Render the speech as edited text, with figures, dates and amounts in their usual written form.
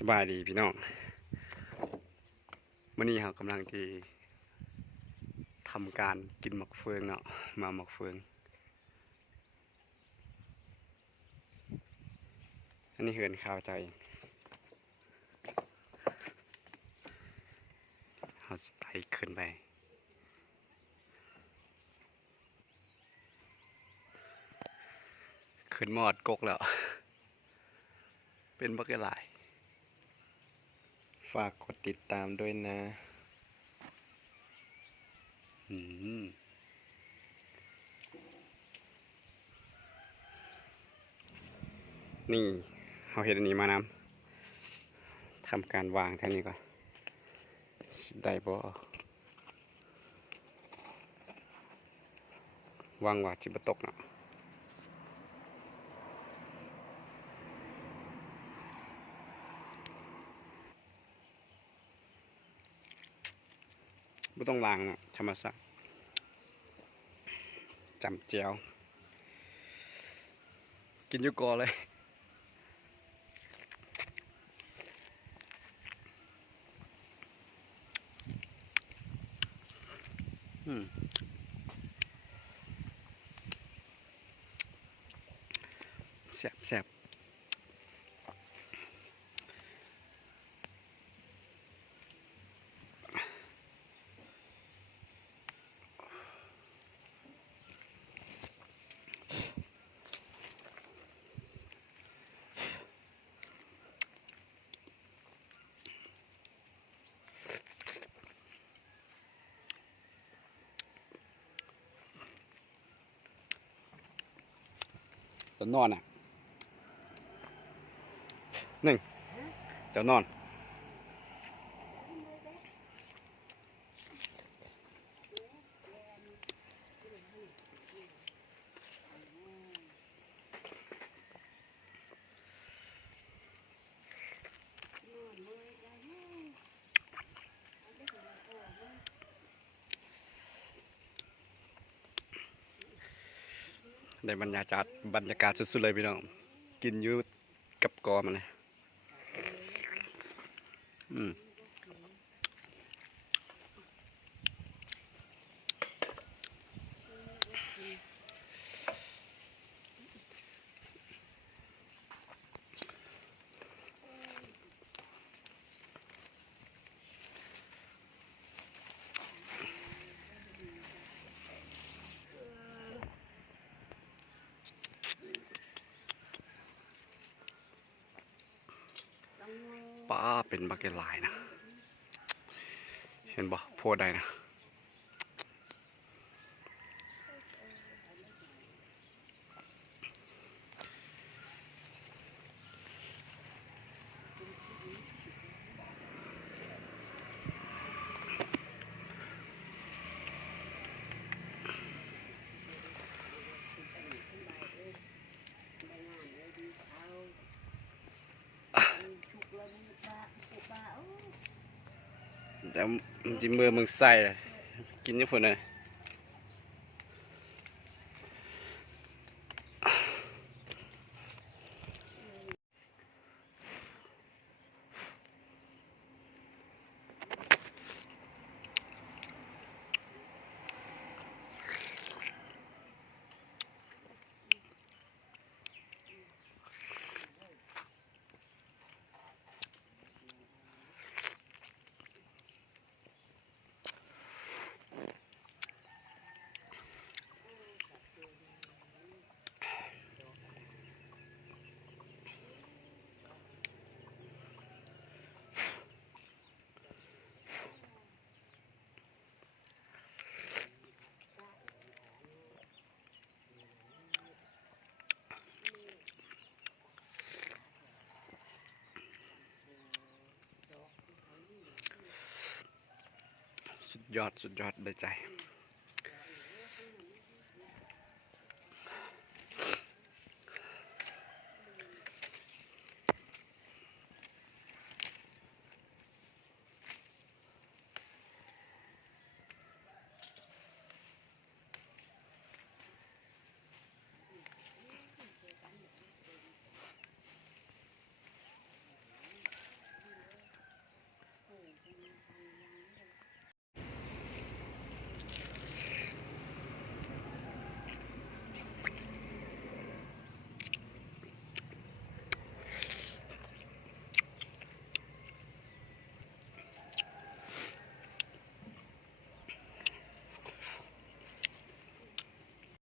สบายดีพี่น้องมื่อนี้เรากำลังที่ทำการกินหมกเฟืองเนาะมาหมกเฟืองอันนี้เหือนข้าวใจเราไต่ขึ้นไปขึ้นมอดกกแล้วเป็นบักหลายฝากกดติดตามด้วยนะนี่เราเห็นอันนี้มานำทำการวางทางนี้ก่อนได้บ่วางว่าจิบตกเนาะไม่ต้องล้างนะธรรมชาติจำเจียวกินยุกอเลยแซ่บแซ่บจะนอนอ่ะหนึ่งจะนอนในบรรยากาศสุดๆเลยพี่น้องกินอยู่กับกอมันเลยป้าเป็นบักเก็ตลายนะเห็นบ่โพดได้นะแต่จิมือมึงใส่กินญี่ปุ่นเลยสุดยอดได้ใจ